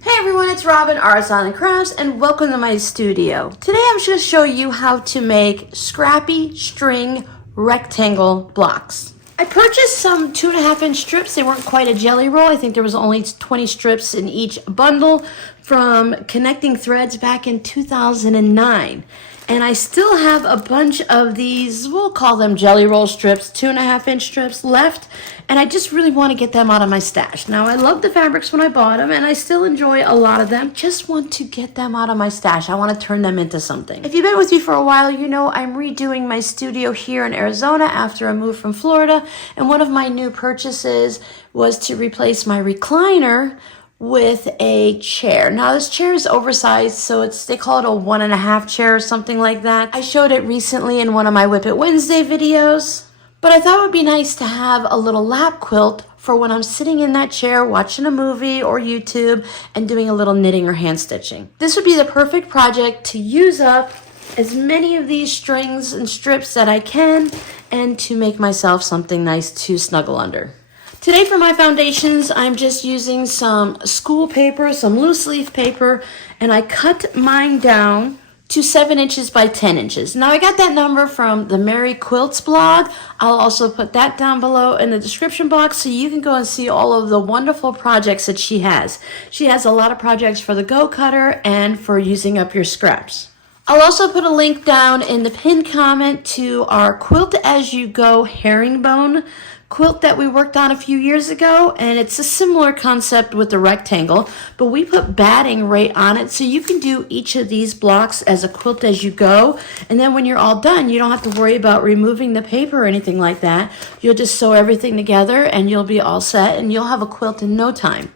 Hey everyone, it's Robin, Artisan and Crafts, and welcome to my studio. Today I'm just going to show you how to make Scrappy string rectangle blocks. I purchased some 2.5-inch strips. They weren't quite a jelly roll. I think there was only 20 strips in each bundle from Connecting Threads back in 2009. And I still have a bunch of these, we'll call them jelly roll strips, 2.5-inch strips left. And I just really want to get them out of my stash. Now, I loved the fabrics when I bought them, and I still enjoy a lot of them. Just want to get them out of my stash. I want to turn them into something. If you've been with me for a while, you know I'm redoing my studio here in Arizona after I moved from Florida. And one of my new purchases was to replace my recliner with a chair. Now this chair is oversized, so they call it a 1.5 chair or something like that. I showed it recently in one of my Whip It Wednesday videos, but I thought it would be nice to have a little lap quilt for when I'm sitting in that chair watching a movie or YouTube and doing a little knitting or hand stitching. This would be the perfect project to use up as many of these strings and strips that I can and to make myself something nice to snuggle under. Today for my foundations, I'm just using some school paper, some loose leaf paper, and I cut mine down to 7 inches by 10 inches. Now I got that number from the Mary Quilts blog. I'll also put that down below in the description box so you can go and see all of the wonderful projects that she has. She has a lot of projects for the Go Cutter and for using up your scraps. I'll also put a link down in the pinned comment to our Quilt As You Go herringbone quilt that we worked on a few years ago, and it's a similar concept with the rectangle, but we put batting right on it so you can do each of these blocks as a quilt as you go, and then when you're all done you don't have to worry about removing the paper or anything like that. You'll just sew everything together and you'll be all set and you'll have a quilt in no time.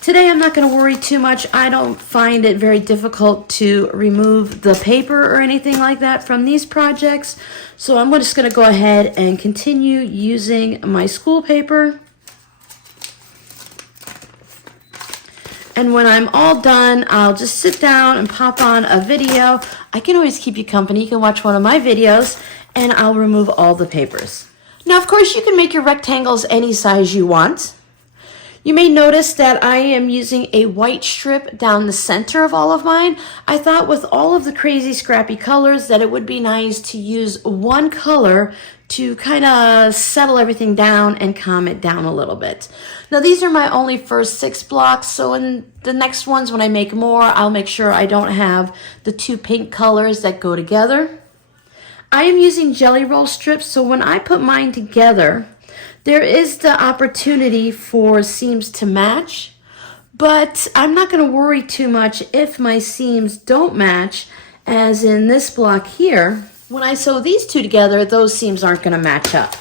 Today I'm not going to worry too much. I don't find it very difficult to remove the paper or anything like that from these projects. So I'm just going to go ahead and continue using my school paper. And when I'm all done, I'll just sit down and pop on a video. I can always keep you company. You can watch one of my videos and I'll remove all the papers. Now, of course, you can make your rectangles any size you want. You may notice that I am using a white strip down the center of all of mine. I thought with all of the crazy scrappy colors that it would be nice to use one color to kind of settle everything down and calm it down a little bit. Now these are my only first 6 blocks, so in the next ones when I make more, I'll make sure I don't have the 2 pink colors that go together. I am using jelly roll strips, so when I put mine together, there is the opportunity for seams to match, but I'm not going to worry too much if my seams don't match, as in this block here. When I sew these two together, those seams aren't going to match up.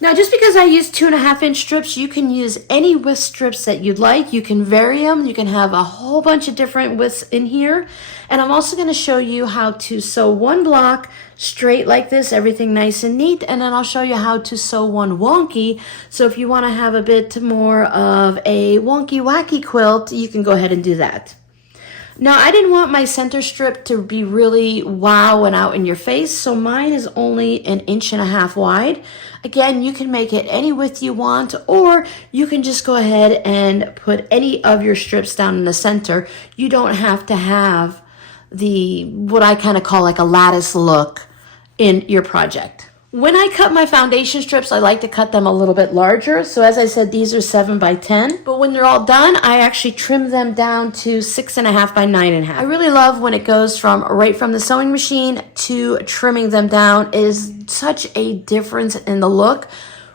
Now, just because I use 2.5-inch strips, you can use any width strips that you'd like. You can vary them. You can have a whole bunch of different widths in here. And I'm also going to show you how to sew one block straight like this, everything nice and neat. And then I'll show you how to sew one wonky. So if you want to have a bit more of a wonky wacky quilt, you can go ahead and do that. Now, I didn't want my center strip to be really wow and out in your face, so mine is only 1.5 inches wide. Again, you can make it any width you want, or you can just go ahead and put any of your strips down in the center. You don't have to have what I kind of call like a lattice look in your project. When I cut my foundation strips, I like to cut them a little bit larger. So as I said, these are 7 by 10. But when they're all done, I actually trim them down to 6.5 by 9.5. I really love when it goes from right from the sewing machine to trimming them down. It is such a difference in the look.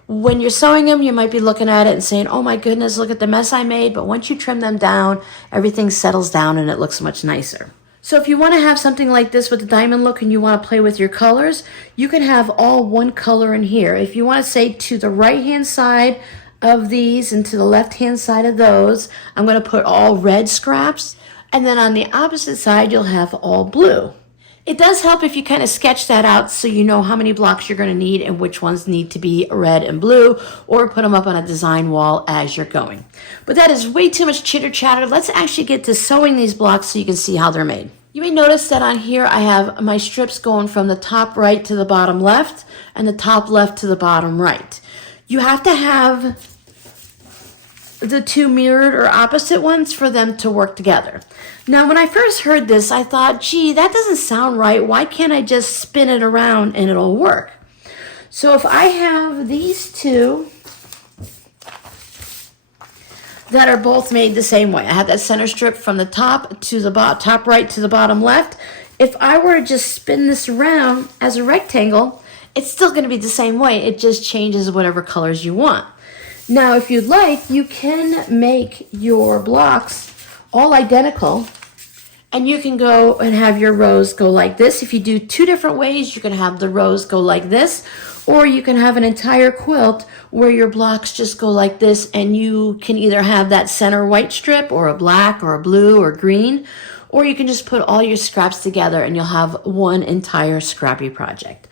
When you're sewing them, you might be looking at it and saying, oh my goodness, look at the mess I made. But once you trim them down, everything settles down and it looks much nicer. So if you want to have something like this with the diamond look and you want to play with your colors, you can have all one color in here. If you want to say to the right hand side of these and to the left hand side of those, I'm going to put all red scraps. And then on the opposite side, you'll have all blue. It does help if you kind of sketch that out so you know how many blocks you're going to need and which ones need to be red and blue, or put them up on a design wall as you're going. But that is way too much chitter chatter. Let's actually get to sewing these blocks so you can see how they're made. You may notice that on here I have my strips going from the top right to the bottom left and the top left to the bottom right. You have to have the two mirrored or opposite ones for them to work together. Now, when I first heard this, I thought, gee, that doesn't sound right. Why can't I just spin it around and it'll work? So if I have these two that are both made the same way, I have that center strip from the top to the top right to the bottom left. If I were to just spin this around as a rectangle, it's still going to be the same way. It just changes whatever colors you want. Now, if you'd like, you can make your blocks all identical, and you can go and have your rows go like this. If you do two different ways, you can have the rows go like this, or you can have an entire quilt where your blocks just go like this, and you can either have that center white strip or a black or a blue or green, or you can just put all your scraps together and you'll have one entire Scrappy project.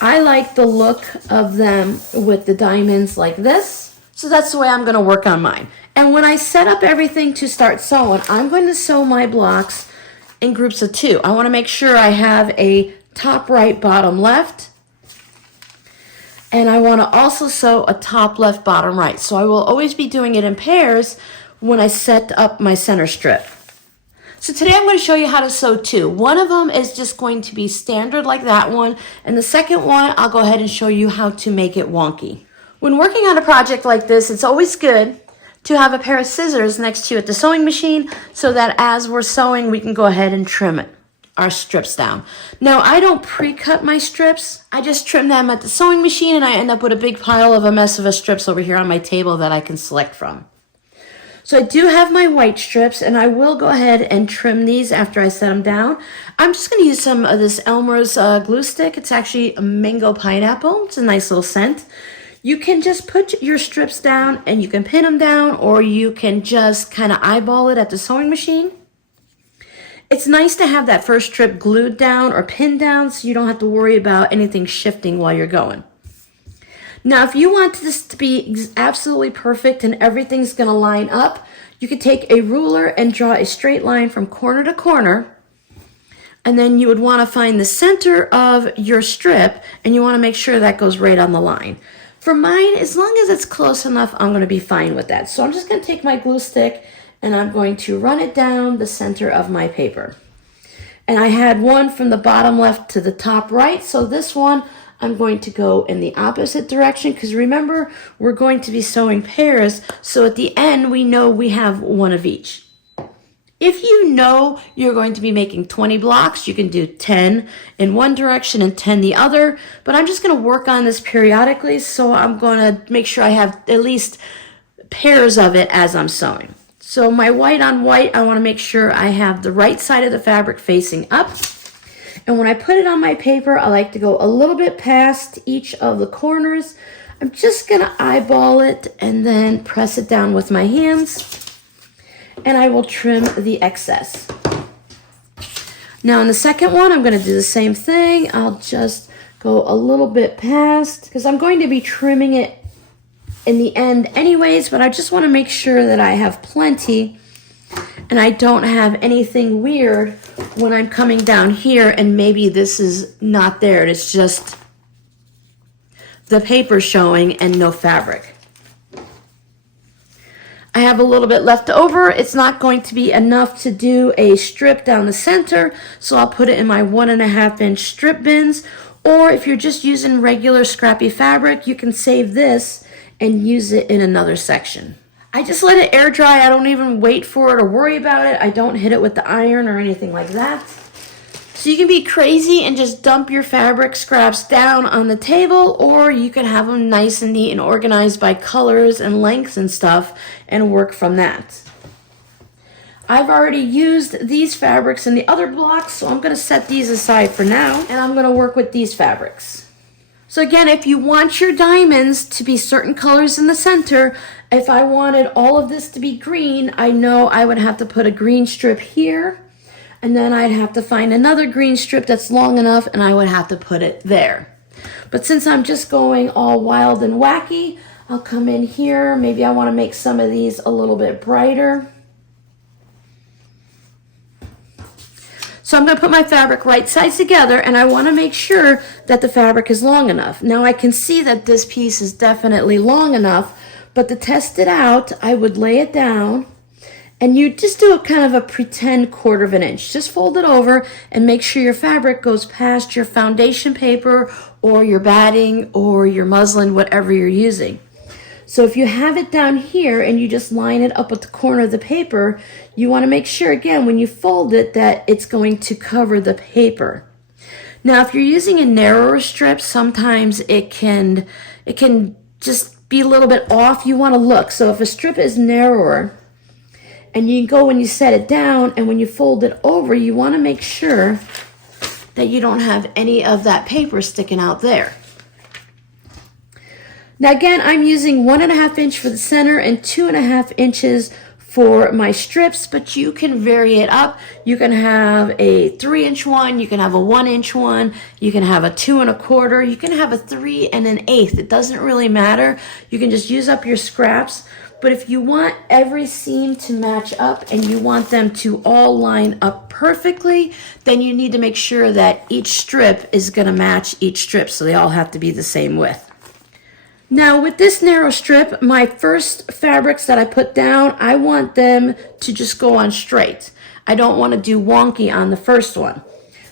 I like the look of them with the diamonds like this. So that's the way I'm going to work on mine. And when I set up everything to start sewing, I'm going to sew my blocks in groups of two. I want to make sure I have a top right, bottom left. And I want to also sew a top left, bottom right. So I will always be doing it in pairs when I set up my center strip. So today I'm going to show you how to sew two. One of them is just going to be standard like that one. And the second one, I'll go ahead and show you how to make it wonky. When working on a project like this, it's always good to have a pair of scissors next to you at the sewing machine so that as we're sewing, we can go ahead and trim our strips down. Now, I don't pre-cut my strips. I just trim them at the sewing machine, and I end up with a big pile of a mess of strips over here on my table that I can select from. So I do have my white strips, and I will go ahead and trim these after I set them down. I'm just going to use some of this Elmer's glue stick. It's actually a mango pineapple. It's a nice little scent. You can just put your strips down and you can pin them down, or you can just kind of eyeball it at the sewing machine. It's nice to have that first strip glued down or pinned down so you don't have to worry about anything shifting while you're going. Now, if you want this to be absolutely perfect and everything's going to line up, you could take a ruler and draw a straight line from corner to corner. And then you would want to find the center of your strip, and you want to make sure that goes right on the line. For mine, as long as it's close enough, I'm going to be fine with that. So I'm just going to take my glue stick and I'm going to run it down the center of my paper. And I had one from the bottom left to the top right. So this one, I'm going to go in the opposite direction, because remember, we're going to be sewing pairs. So at the end, we know we have one of each. If you know you're going to be making 20 blocks, you can do 10 in one direction and 10 the other. But I'm just going to work on this periodically, so I'm going to make sure I have at least pairs of it as I'm sewing. So my white on white, I want to make sure I have the right side of the fabric facing up. And when I put it on my paper, I like to go a little bit past each of the corners. I'm just going to eyeball it and then press it down with my hands. And I will trim the excess. Now in the second one, I'm going to do the same thing. I'll just go a little bit past, because I'm going to be trimming it in the end anyways, but I just want to make sure that I have plenty and I don't have anything weird when I'm coming down here and maybe this is not there. It's just the paper showing and no fabric. I have a little bit left over. It's not going to be enough to do a strip down the center, so I'll put it in my 1.5 inch strip bins. Or if you're just using regular Scrappy fabric, you can save this and use it in another section. I just let it air dry. I don't even wait for it or worry about it. I don't hit it with the iron or anything like that. So you can be crazy and just dump your fabric scraps down on the table, or you can have them nice and neat and organized by colors and lengths and stuff and work from that. I've already used these fabrics in the other blocks, so I'm going to set these aside for now, and I'm going to work with these fabrics. So again, if you want your diamonds to be certain colors in the center, if I wanted all of this to be green, I know I would have to put a green strip here. And then I'd have to find another green strip that's long enough, and I would have to put it there. But since I'm just going all wild and wacky, I'll come in here. Maybe I want to make some of these a little bit brighter. So I'm going to put my fabric right sides together, and I want to make sure that the fabric is long enough. Now I can see that this piece is definitely long enough But to test it out, I would lay it down, and you just do a kind of a pretend 1/4 of an inch. Just fold it over and make sure your fabric goes past your foundation paper or your batting or your muslin, whatever you're using. So if you have it down here and you just line it up with the corner of the paper, you want to make sure, again, when you fold it, that it's going to cover the paper. Now, if you're using a narrower strip, sometimes it can just be a little bit off. You want to look. So if a strip is narrower, and you go when you set it down, and when you fold it over, you want to make sure that you don't have any of that paper sticking out there. Now again, I'm using 1.5 inch for the center and 2.5 inches for my strips, but you can vary it up. You can have a 3-inch one, you can have a 1-inch one, you can have a 2 1/4, you can have a 3 1/8. It doesn't really matter. You can just use up your scraps. But if you want every seam to match up and you want them to all line up perfectly, then you need to make sure that each strip is going to match each strip, so they all have to be the same width. Now with this narrow strip, my first fabrics that I put down, I want them to just go on straight. I don't want to do wonky on the first one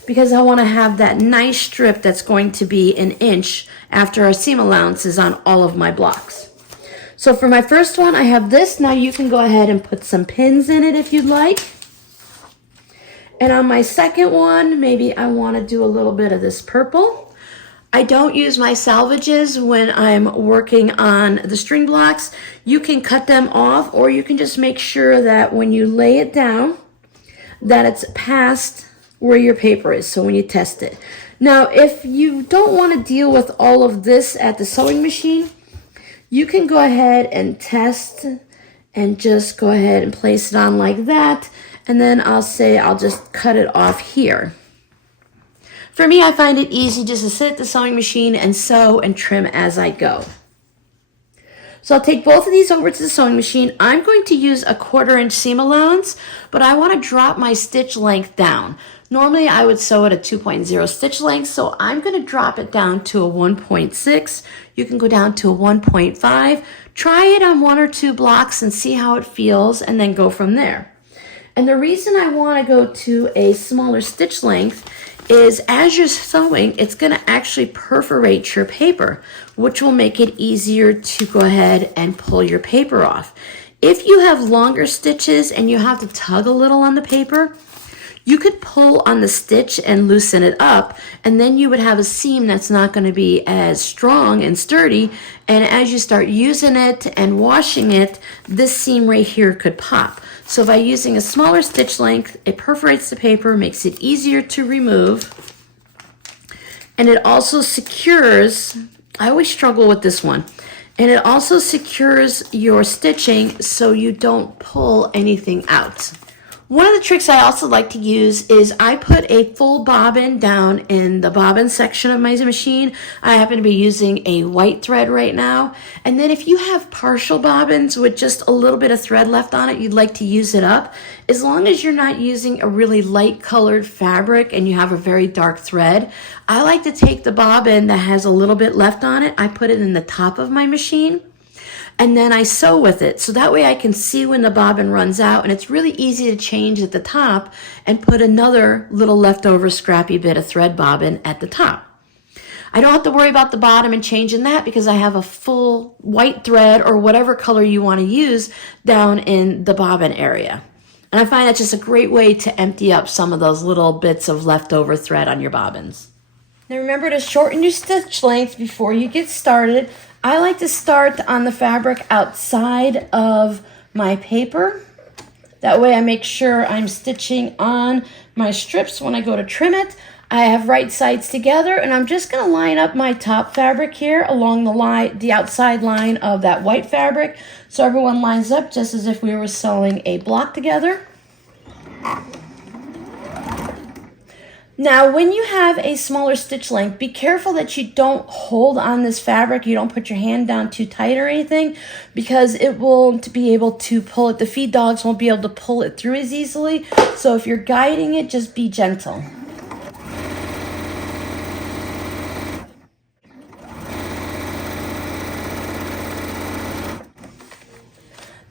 because I want to have that nice strip that's going to be 1 inch after our seam allowances on all of my blocks. So for my first one, I have this. Now you can go ahead and put some pins in it if you'd like. And on my second one, maybe I want to do a little bit of this purple. I don't use my salvages when I'm working on the string blocks. You can cut them off, or you can just make sure that when you lay it down, that it's past where your paper is, so when you test it. Now, if you don't want to deal with all of this at the sewing machine, you can go ahead and test and just go ahead and place it on like that. And then I'll just cut it off here. For me, I find it easy just to sit at the sewing machine and sew and trim as I go. So I'll take both of these over to the sewing machine. I'm going to use a 1/4 inch seam allowance, but I want to drop my stitch length down. Normally I would sew at a 2.0 stitch length, so I'm going to drop it down to a 1.6. You can go down to a 1.5. Try it on 1 or 2 blocks and see how it feels, and then go from there. And the reason I want to go to a smaller stitch length is as you're sewing, it's going to actually perforate your paper, which will make it easier to go ahead and pull your paper off. If you have longer stitches and you have to tug a little on the paper, you could pull on the stitch and loosen it up, and then you would have a seam that's not going to be as strong and sturdy, and as you start using it and washing it, this seam right here could pop. So by using a smaller stitch length, it perforates the paper, makes it easier to remove, and it also secures, I always struggle with this one, and it also secures your stitching so you don't pull anything out. One of the tricks I also like to use is I put a full bobbin down in the bobbin section of my machine. I happen to be using a white thread right now. And then if you have partial bobbins with just a little bit of thread left on it, you'd like to use it up. As long as you're not using a really light colored fabric and you have a very dark thread, I like to take the bobbin that has a little bit left on it. I put it in the top of my machine, and then I sew with it. So that way I can see when the bobbin runs out, and it's really easy to change at the top and put another little leftover scrappy bit of thread bobbin at the top. I don't have to worry about the bottom and changing that because I have a full white thread or whatever color you want to use down in the bobbin area. And I find that's just a great way to empty up some of those little bits of leftover thread on your bobbins. Now remember to shorten your stitch length before you get started. I like to start on the fabric outside of my paper. That way I make sure I'm stitching on my strips when I go to trim it. I have right sides together, and I'm just going to line up my top fabric here along the outside line of that white fabric, so everyone lines up just as if we were sewing a block together. Now, when you have a smaller stitch length, be careful that you don't hold on this fabric. You don't put your hand down too tight or anything, because it won't be able to pull it. The feed dogs won't be able to pull it through as easily. So if you're guiding it, just be gentle.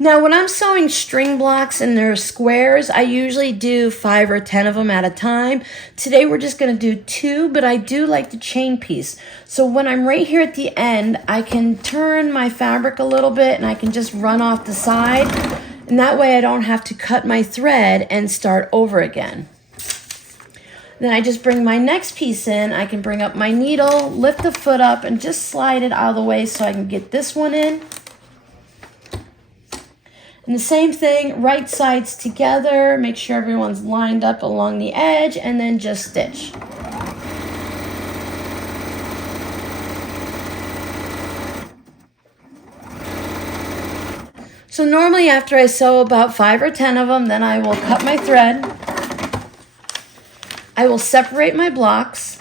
Now, when I'm sewing string blocks and they're squares, I usually do 5 or 10 of them at a time. Today, we're just going to do 2, but I do like the chain piece. So when I'm right here at the end, I can turn my fabric a little bit and I can just run off the side. And that way I don't have to cut my thread and start over again. Then I just bring my next piece in. I can bring up my needle, lift the foot up, and just slide it out of the way so I can get this one in. And the same thing, right sides together, make sure everyone's lined up along the edge, and then just stitch. So normally after I sew about 5 or 10 of them, then I will cut my thread. I will separate my blocks.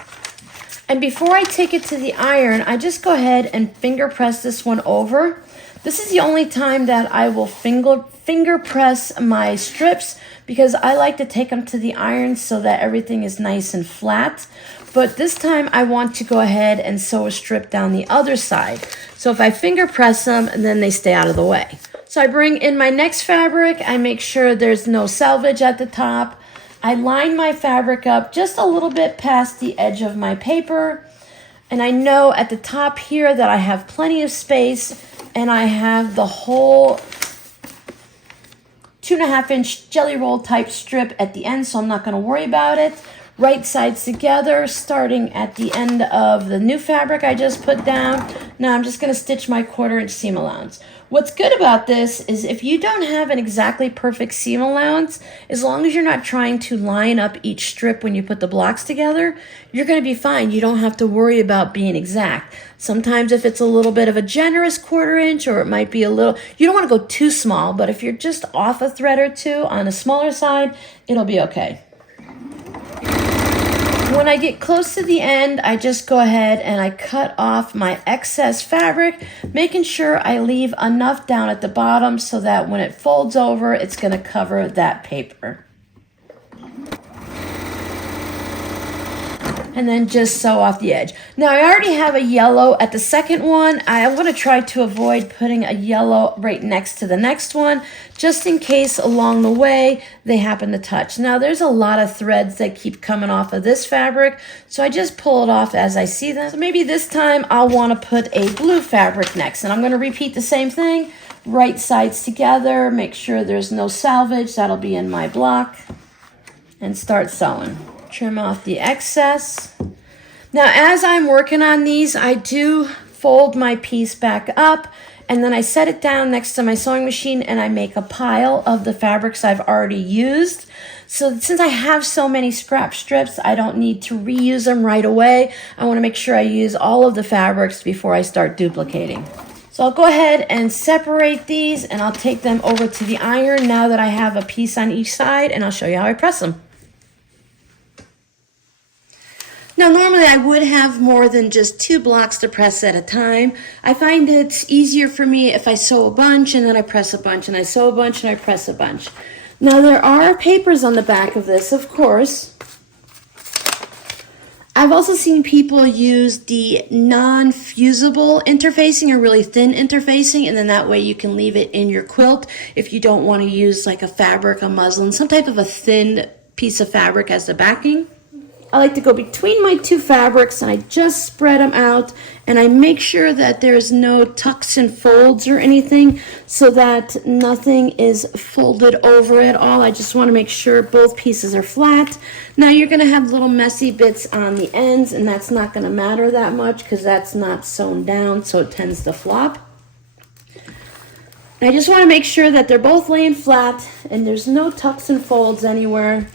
And before I take it to the iron, I just go ahead and finger press this one over. This is the only time that I will finger press my strips because I like to take them to the iron so that everything is nice and flat. But this time I want to go ahead and sew a strip down the other side. So if I finger press them, then they stay out of the way. So I bring in my next fabric. I make sure there's no selvage at the top. I line my fabric up just a little bit past the edge of my paper. And I know at the top here that I have plenty of space. And I have the whole 2.5 inch jelly roll type strip at the end, so I'm not going to worry about it. Right sides together, starting at the end of the new fabric I just put down. Now I'm just going to stitch my 1/4 inch seam allowance. What's good about this is if you don't have an exactly perfect seam allowance, as long as you're not trying to line up each strip when you put the blocks together, you're going to be fine. You don't have to worry about being exact. Sometimes if it's a little bit of a generous 1/4 inch, or it might be a little, you don't want to go too small, but if you're just off a thread or two on a smaller side, it'll be okay. When I get close to the end, I just go ahead and I cut off my excess fabric, making sure I leave enough down at the bottom so that when it folds over, it's going to cover that paper. And then just sew off the edge. Now I already have a yellow at the second one. I want to try to avoid putting a yellow right next to the next one, just in case along the way they happen to touch. Now there's a lot of threads that keep coming off of this fabric, so I just pull it off as I see them. So maybe this time I'll want to put a blue fabric next, and I'm going to repeat the same thing. Right sides together, make sure there's no salvage, that'll be in my block, and start sewing. Trim off the excess. Now, as I'm working on these, I do fold my piece back up, and then I set it down next to my sewing machine, and I make a pile of the fabrics I've already used. So since I have so many scrap strips, I don't need to reuse them right away. I want to make sure I use all of the fabrics before I start duplicating. So I'll go ahead and separate these, and I'll take them over to the iron now that I have a piece on each side, and I'll show you how I press them. Now, normally I would have more than just 2 blocks to press at a time. I find it's easier for me if I sew a bunch and then I press a bunch, and I sew a bunch and I press a bunch. Now, there are papers on the back of this, of course. I've also seen people use the non-fusible interfacing, or really thin interfacing, and then that way you can leave it in your quilt if you don't want to use like a fabric, a muslin, some type of a thin piece of fabric as the backing. I like to go between my 2 fabrics, and I just spread them out, and I make sure that there's no tucks and folds or anything so that nothing is folded over at all. I just want to make sure both pieces are flat. Now you're going to have little messy bits on the ends, and that's not going to matter that much because that's not sewn down, so it tends to flop. I just want to make sure that they're both laying flat and there's no tucks and folds anywhere.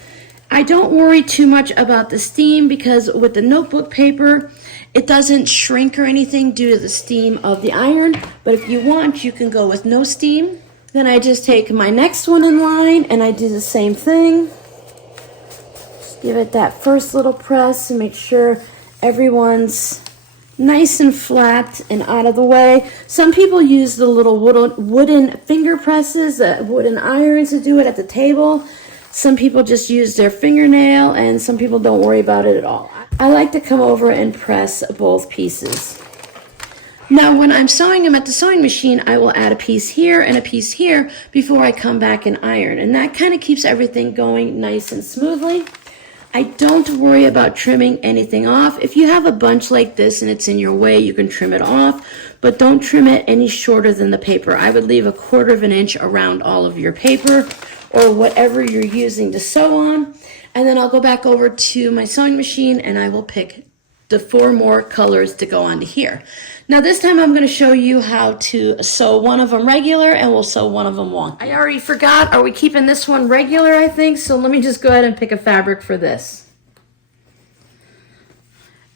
I don't worry too much about the steam because with the notebook paper, it doesn't shrink or anything due to the steam of the iron. But if you want, you can go with no steam. Then I just take my next one in line and I do the same thing. Just give it that first little press and make sure everyone's nice and flat and out of the way. Some people use the little wooden finger presses, wooden irons to do it at the table. Some people just use their fingernail, and some people don't worry about it at all. I like to come over and press both pieces. Now, when I'm sewing them at the sewing machine, I will add a piece here and a piece here before I come back and iron. And that kind of keeps everything going nice and smoothly. I don't worry about trimming anything off. If you have a bunch like this and it's in your way, you can trim it off, but don't trim it any shorter than the paper. I would leave 1/4 of an inch around all of your paper or whatever you're using to sew on. And then I'll go back over to my sewing machine and I will pick the 4 more colors to go onto here. Now this time I'm going to show you how to sew one of them regular and we'll sew one of them wonky. I already forgot, are we keeping this one regular, I think? So let me just go ahead and pick a fabric for this.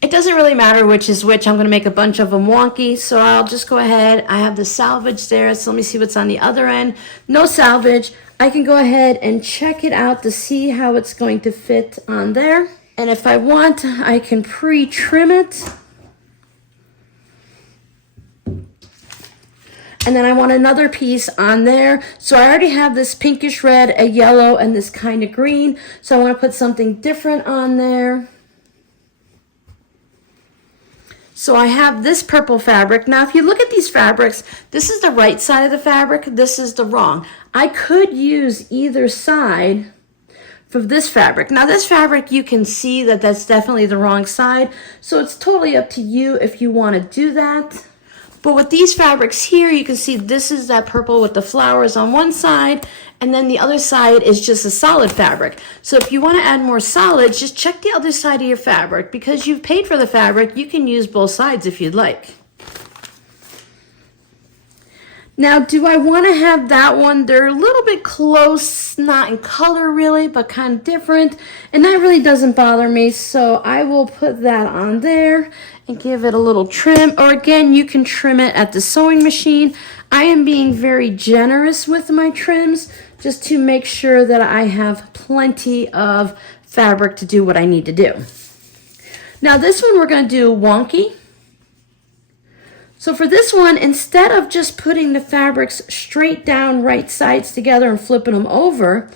It doesn't really matter which is which. I'm going to make a bunch of them wonky, so I'll just go ahead. I have the salvage there, so let me see what's on the other end. No salvage. I can go ahead and check it out to see how it's going to fit on there. And if I want, I can pre-trim it. And then I want another piece on there. So I already have this pinkish red, a yellow, and this kind of green. So I want to put something different on there. So I have this purple fabric. Now, if you look at these fabrics, this is the right side of the fabric. This is the wrong. I could use either side for this fabric. Now this fabric, you can see that that's definitely the wrong side. So it's totally up to you if you want to do that. But with these fabrics here, you can see this is that purple with the flowers on one side, and then the other side is just a solid fabric. So if you want to add more solids, just check the other side of your fabric. Because you've paid for the fabric, you can use both sides if you'd like. Now, do I want to have that one? They're a little bit close, not in color really, but kind of different. And that really doesn't bother me, so I will put that on there and give it a little trim. Or again, you can trim it at the sewing machine. I am being very generous with my trims just to make sure that I have plenty of fabric to do what I need to do. Now this one we're going to do wonky. So for this one, instead of just putting the fabrics straight down right sides together and flipping them over,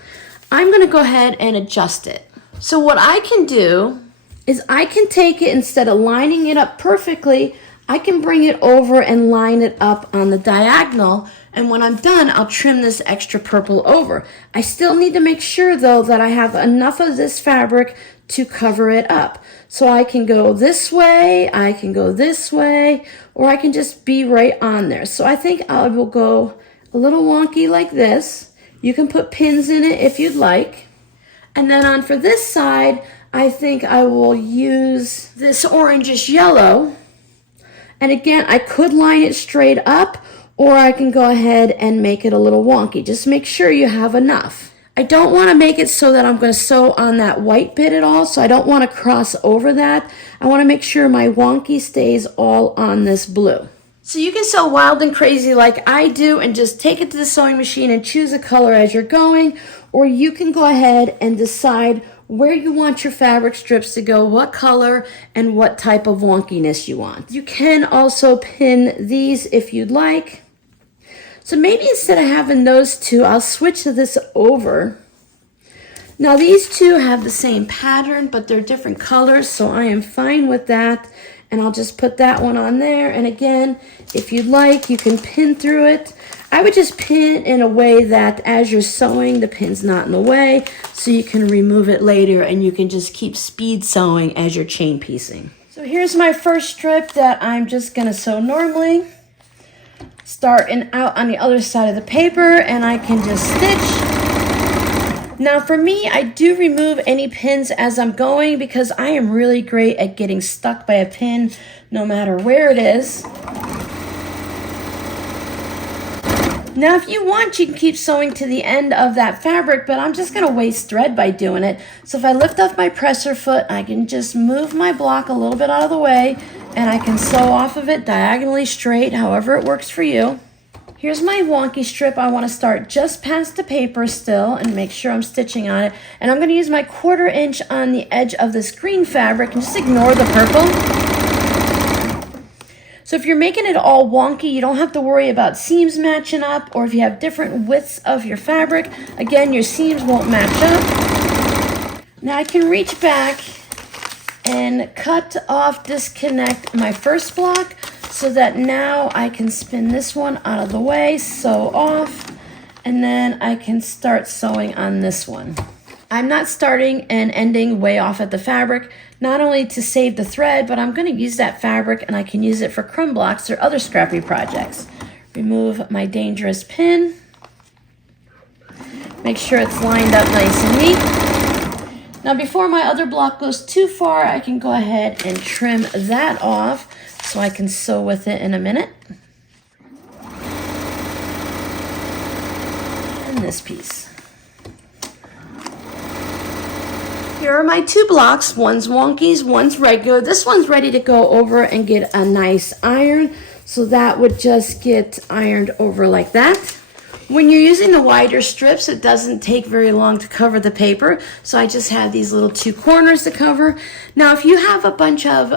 I'm going to go ahead and adjust it. So what I can do is I can take it, instead of lining it up perfectly, I can bring it over and line it up on the diagonal. And when I'm done, I'll trim this extra purple over. I still need to make sure though that I have enough of this fabric to cover it up. So I can go this way, I can go this way, or I can just be right on there. So I think I will go a little wonky like this. You can put pins in it if you'd like. And then on for this side, I think I will use this orangish yellow. And again, I could line it straight up, or I can go ahead and make it a little wonky. Just make sure you have enough. I don't want to make it so that I'm going to sew on that white bit at all, so I don't want to cross over that. I want to make sure my wonky stays all on this blue. So you can sew wild and crazy like I do and just take it to the sewing machine and choose a color as you're going, or you can go ahead and decide where you want your fabric strips to go, what color, and what type of wonkiness you want. You can also pin these if you'd like. So maybe instead of having those two, I'll switch this over. Now these two have the same pattern, but they're different colors, so I am fine with that. And I'll just put that one on there. And again, if you'd like, you can pin through it. I would just pin in a way that as you're sewing, the pin's not in the way, so you can remove it later and you can just keep speed sewing as you're chain piecing. So here's my first strip that I'm just gonna sew normally. Starting out on the other side of the paper, and I can just stitch. Now for me, I do remove any pins as I'm going because I am really great at getting stuck by a pin no matter where it is. Now if you want, you can keep sewing to the end of that fabric, but I'm just going to waste thread by doing it. So if I lift off my presser foot, I can just move my block a little bit out of the way, and I can sew off of it diagonally straight, however it works for you. Here's my wonky strip. I want to start just past the paper still and make sure I'm stitching on it. And I'm going to use my 1/4 inch on the edge of this green fabric and just ignore the purple. So if you're making it all wonky, you don't have to worry about seams matching up, or if you have different widths of your fabric, again, your seams won't match up. Now I can reach back and cut off, disconnect my first block. so that now I can spin this one out of the way, sew off, and then I can start sewing on this one. I'm not starting and ending way off at the fabric, not only to save the thread, but I'm going to use that fabric and I can use it for crumb blocks or other scrappy projects. Remove my dangerous pin. Make sure it's lined up nice and neat. Now before my other block goes too far, I can go ahead and trim that off so I can sew with it in a minute. And this piece. Here are my two blocks. One's wonkies, one's regular. This one's ready to go over and get a nice iron. So that would just get ironed over like that. When you're using the wider strips, it doesn't take very long to cover the paper. So I just have these little two corners to cover. Now, if you have a bunch of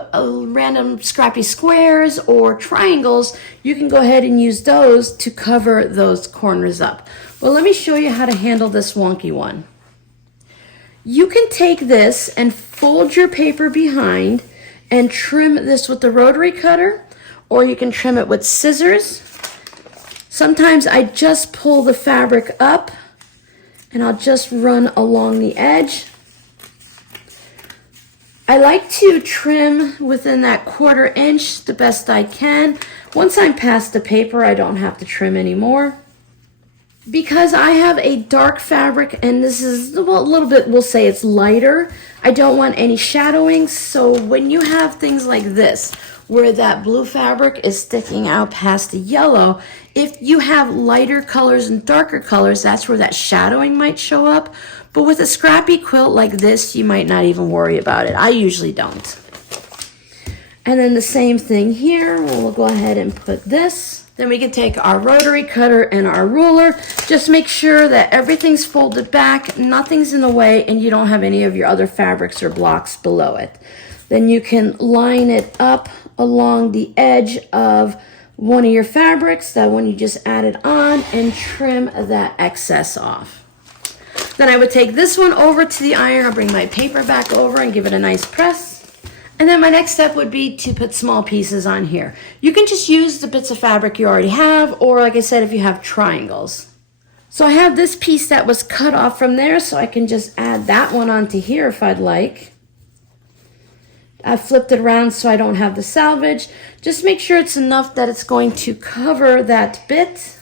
random scrappy squares or triangles, you can go ahead and use those to cover those corners up. Well, let me show you how to handle this wonky one. You can take this and fold your paper behind and trim this with the rotary cutter, or you can trim it with scissors. Sometimes I just pull the fabric up and I'll just run along the edge. I like to trim within that 1/4 inch the best I can. Once I'm past the paper, I don't have to trim anymore. Because I have a dark fabric and this is, well, a little bit, we'll say it's lighter, I don't want any shadowing. So when you have things like this, where that blue fabric is sticking out past the yellow, if you have lighter colors and darker colors, that's where that shadowing might show up. But with a scrappy quilt like this, you might not even worry about it. I usually don't. And then the same thing here, we'll go ahead and put this. Then we can take our rotary cutter and our ruler. Just make sure that everything's folded back, nothing's in the way, and you don't have any of your other fabrics or blocks below it. Then you can line it up along the edge of one of your fabrics, that one you just added on, and trim that excess off. Then I would take this one over to the iron. I'll bring my paper back over and give it a nice press. And then my next step would be to put small pieces on here. You can just use the bits of fabric you already have, or like I said, if you have triangles. So I have this piece that was cut off from there, so I can just add that one onto here if I'd like. I flipped it around so I don't have the salvage. Just make sure it's enough that it's going to cover that bit.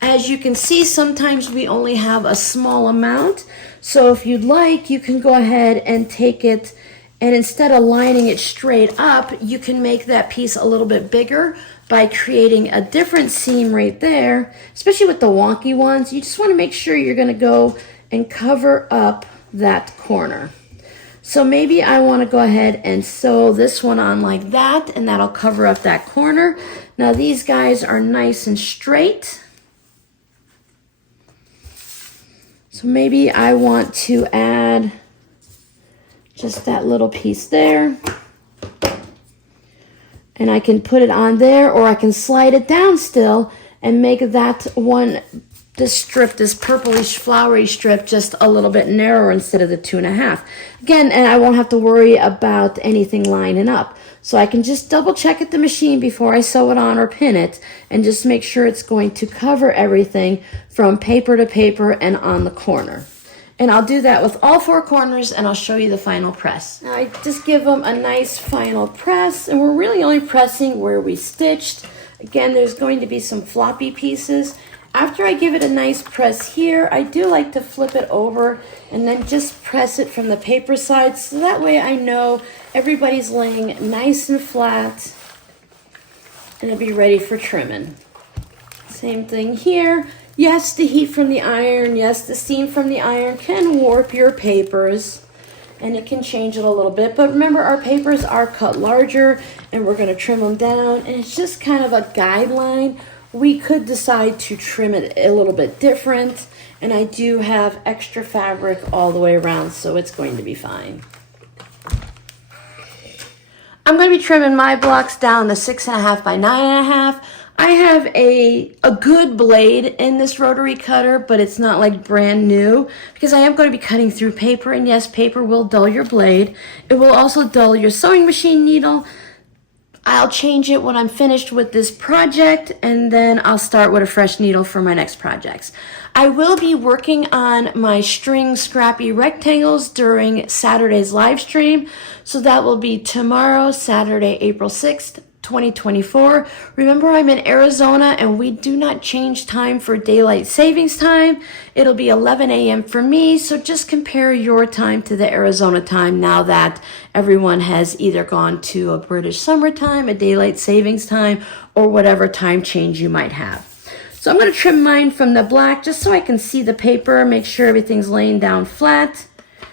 As you can see, sometimes we only have a small amount. So if you'd like, you can go ahead and take it, and instead of lining it straight up, you can make that piece a little bit bigger by creating a different seam right there. Especially with the wonky ones, you just want to make sure you're going to go and cover up that corner. So maybe I want to go ahead and sew this one on like that, and that'll cover up that corner. Now these guys are nice and straight. So maybe I want to add just that little piece there. And I can put it on there, or I can slide it down still and make that one, this strip, this purplish flowery strip, just a little bit narrower instead of the 2.5. Again, and I won't have to worry about anything lining up. So I can just double check at the machine before I sew it on or pin it, and just make sure it's going to cover everything from paper to paper and on the corner. And I'll do that with all 4 corners, and I'll show you the final press. Now I just give them a nice final press, and we're really only pressing where we stitched. Again, there's going to be some floppy pieces. After I give it a nice press here, I do like to flip it over and then just press it from the paper side, so that way I know everybody's laying nice and flat and it'll be ready for trimming. Same thing here. Yes, the heat from the iron, yes, the steam from the iron can warp your papers and it can change it a little bit, but remember, our papers are cut larger and we're going to trim them down, and it's just kind of a guideline. We could decide to trim it a little bit different, and I do have extra fabric all the way around, so it's going to be fine. I'm going to be trimming my blocks down to 6.5 by 9.5. I have a good blade in this rotary cutter, but it's not like brand new because I am going to be cutting through paper, and yes, paper will dull your blade. It will also dull your sewing machine needle. I'll change it when I'm finished with this project, and then I'll start with a fresh needle for my next projects. I will be working on my string Scrappy rectangles during Saturday's live stream. So that will be tomorrow, Saturday, April 6th, 2024. Remember, I'm in Arizona and we do not change time for daylight savings time. It'll be 11 a.m. for me, so just compare your time to the Arizona time now that everyone has either gone to a British summertime, a daylight savings time, or whatever time change you might have. So I'm going to trim mine from the black just so I can see the paper, make sure everything's laying down flat.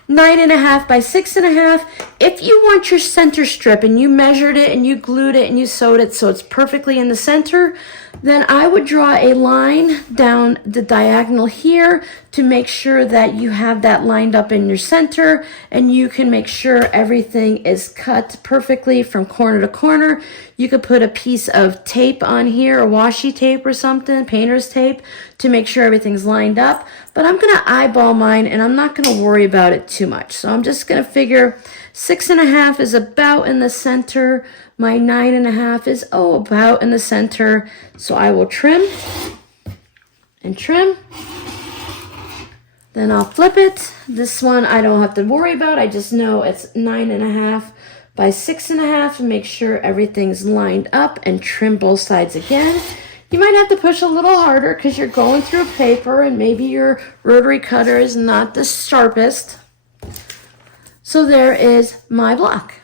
9.5 by 6.5. If you want your center strip and you measured it and you glued it and you sewed it so it's perfectly in the center, then I would draw a line down the diagonal here to make sure that you have that lined up in your center, and you can make sure everything is cut perfectly from corner to corner. You could put a piece of tape on here, a washi tape or something, painter's tape, to make sure everything's lined up. But I'm going to eyeball mine, and I'm not going to worry about it too much. So I'm just going to figure 6.5 is about in the center. My 9.5 is about in the center. So I will trim and trim. Then I'll flip it. This one I don't have to worry about. I just know it's 9.5 by 6.5 to make sure everything's lined up, and trim both sides again. You might have to push a little harder because you're going through paper and maybe your rotary cutter is not the sharpest. So there is my block.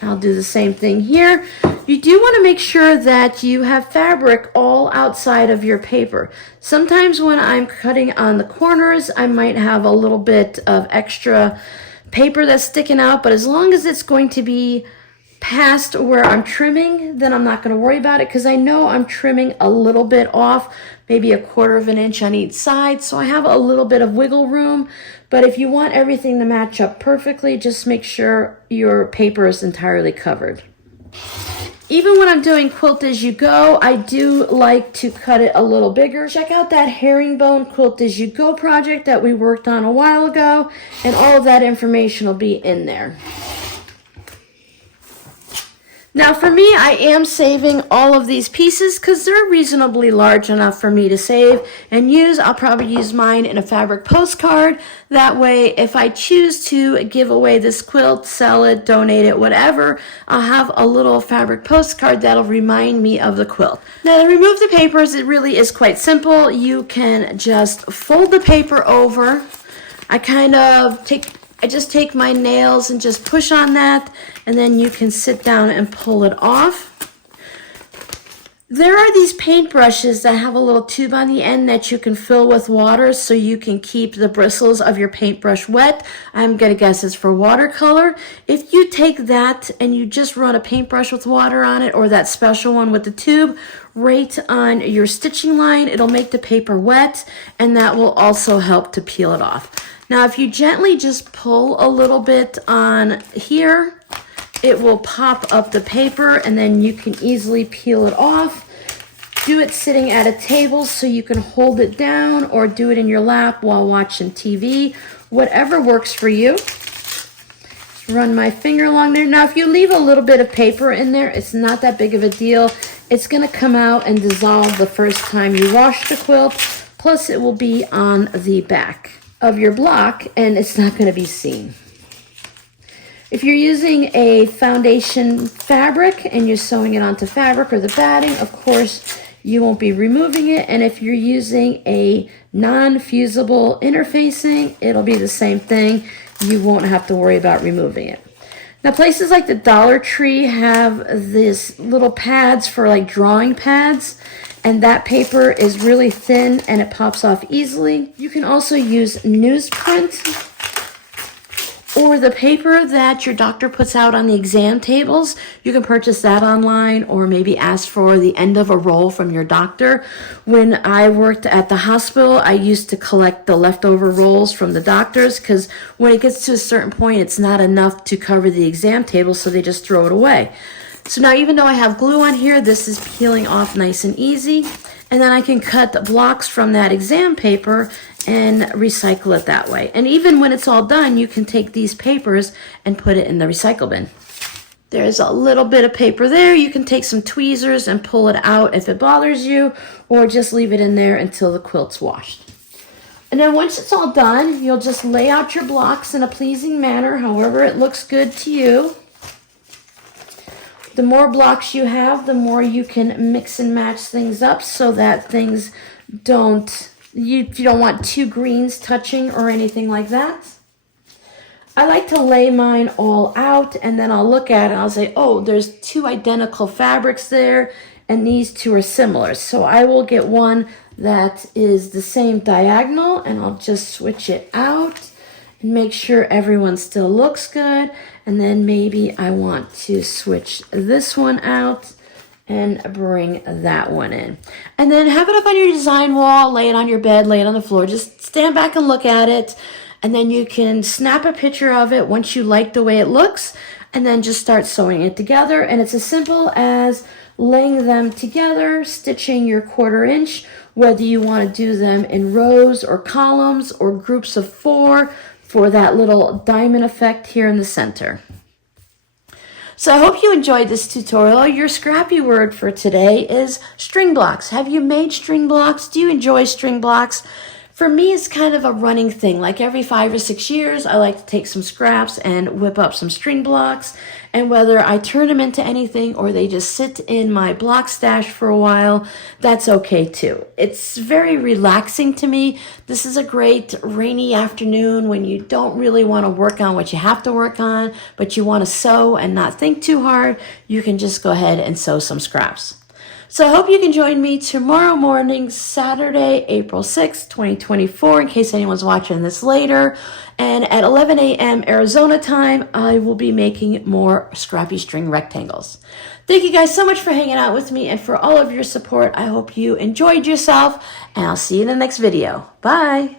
I'll do the same thing here. You do want to make sure that you have fabric all outside of your paper. Sometimes when I'm cutting on the corners, I might have a little bit of extra paper that's sticking out, but as long as it's going to be past where I'm trimming, then I'm not going to worry about it because I know I'm trimming a little bit off, maybe 1/4 of an inch on each side, so I have a little bit of wiggle room. But if you want everything to match up perfectly, just make sure your paper is entirely covered. Even when I'm doing quilt as you go, I do like to cut it a little bigger. Check out that herringbone quilt as you go project that we worked on a while ago, and all of that information will be in there. Now for me, I am saving all of these pieces because they're reasonably large enough for me to save and use. I'll probably use mine in a fabric postcard. That way, if I choose to give away this quilt, sell it, donate it, whatever, I'll have a little fabric postcard that'll remind me of the quilt. Now to remove the papers, it really is quite simple. You can just fold the paper over. I just take my nails and just push on that, and then you can sit down and pull it off. There are these paint brushes that have a little tube on the end that you can fill with water so you can keep the bristles of your paintbrush wet. I'm going to guess it's for watercolor. If you take that and you just run a paintbrush with water on it, or that special one with the tube, right on your stitching line, it'll make the paper wet, and that will also help to peel it off. Now, if you gently just pull a little bit on here, it will pop up the paper, and then you can easily peel it off. Do it sitting at a table so you can hold it down, or do it in your lap while watching TV. Whatever works for you. Just run my finger along there. Now, if you leave a little bit of paper in there, it's not that big of a deal. It's going to come out and dissolve the first time you wash the quilt. Plus, it will be on the back of your block, and it's not going to be seen. If you're using a foundation fabric and you're sewing it onto fabric or the batting, of course, you won't be removing it. And if you're using a non-fusible interfacing, it'll be the same thing. You won't have to worry about removing it. Now, places like the Dollar Tree have these little pads for like drawing pads, and that paper is really thin and it pops off easily. You can also use newsprint or the paper that your doctor puts out on the exam tables. You can purchase that online, or maybe ask for the end of a roll from your doctor. When I worked at the hospital, I used to collect the leftover rolls from the doctors, because when it gets to a certain point, it's not enough to cover the exam table, so they just throw it away. So now even though I have glue on here, this is peeling off nice and easy. And then I can cut the blocks from that exam paper and recycle it that way. And even when it's all done, you can take these papers and put it in the recycle bin. There's a little bit of paper there. You can take some tweezers and pull it out if it bothers you, or just leave it in there until the quilt's washed. And then once it's all done, you'll just lay out your blocks in a pleasing manner, however it looks good to you. The more blocks you have, the more you can mix and match things up so that things don't, you don't want two greens touching or anything like that. I like to lay mine all out, and then I'll look at it and I'll say, oh, there's two identical fabrics there and these two are similar. So I will get one that is the same diagonal and I'll just switch it out and make sure everyone still looks good. And then maybe I want to switch this one out and bring that one in. And then have it up on your design wall, lay it on your bed, lay it on the floor. Just stand back and look at it. And then you can snap a picture of it once you like the way it looks, and then just start sewing it together. And it's as simple as laying them together, stitching your 1/4 inch, whether you want to do them in rows or columns or groups of 4 for that little diamond effect here in the center. So I hope you enjoyed this tutorial. Your Scrappy word for today is string blocks. Have you made string blocks? Do you enjoy string blocks? For me, it's kind of a running thing. Like every 5 or 6 years, I like to take some scraps and whip up some string blocks. And whether I turn them into anything or they just sit in my block stash for a while, that's okay too. It's very relaxing to me. This is a great rainy afternoon when you don't really want to work on what you have to work on, but you want to sew and not think too hard. You can just go ahead and sew some scraps. So I hope you can join me tomorrow morning, Saturday, April 6th, 2024, in case anyone's watching this later. And at 11 a.m. Arizona time, I will be making more Scrappy string rectangles. Thank you guys so much for hanging out with me and for all of your support. I hope you enjoyed yourself, and I'll see you in the next video. Bye.